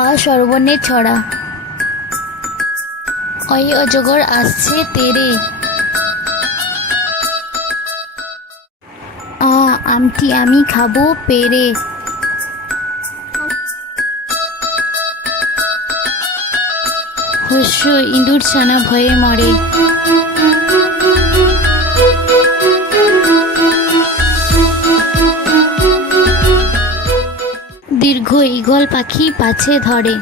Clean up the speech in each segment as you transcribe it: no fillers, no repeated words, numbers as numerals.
আ সর্বর্ণের ছড়া। ওই অজগর আসছে তেরে। আমটি আমি খাবো পেরে। হস্য ইঁদুর ছানা ভয়ে মরে। দীর্ঘ ঈগল পাখি পাছে ধরে।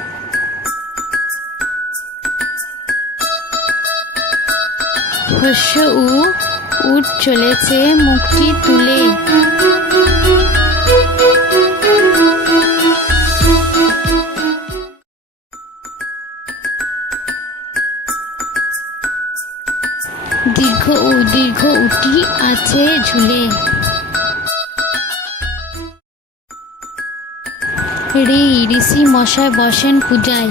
হস্য উ উট চলেছে মুখটি তুলে। দীর্ঘ উটি আছে ঝুলে। ঋষি মশাই বসেন পূজায়।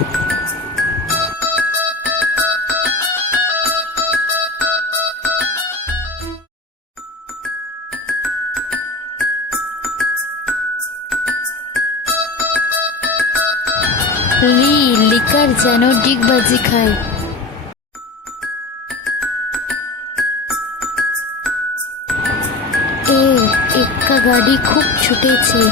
লিকার যেন ডিগবাজি খায়। এক্কা গাড়ি খুব ছুটেছে।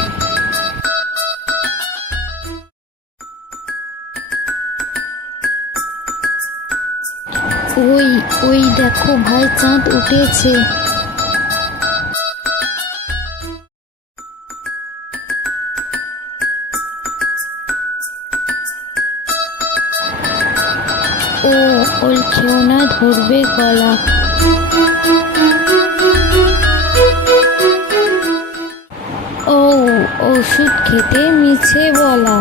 ওই দেখো ভাই চাঁদ উঠেছে। ওল খেও না ধরবে গলা। ওষুধ খেতে মিছে বলা।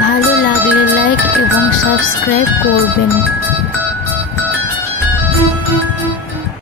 ভালো লাগলে লাইক এবং সাবস্ক্রাইব করবেন।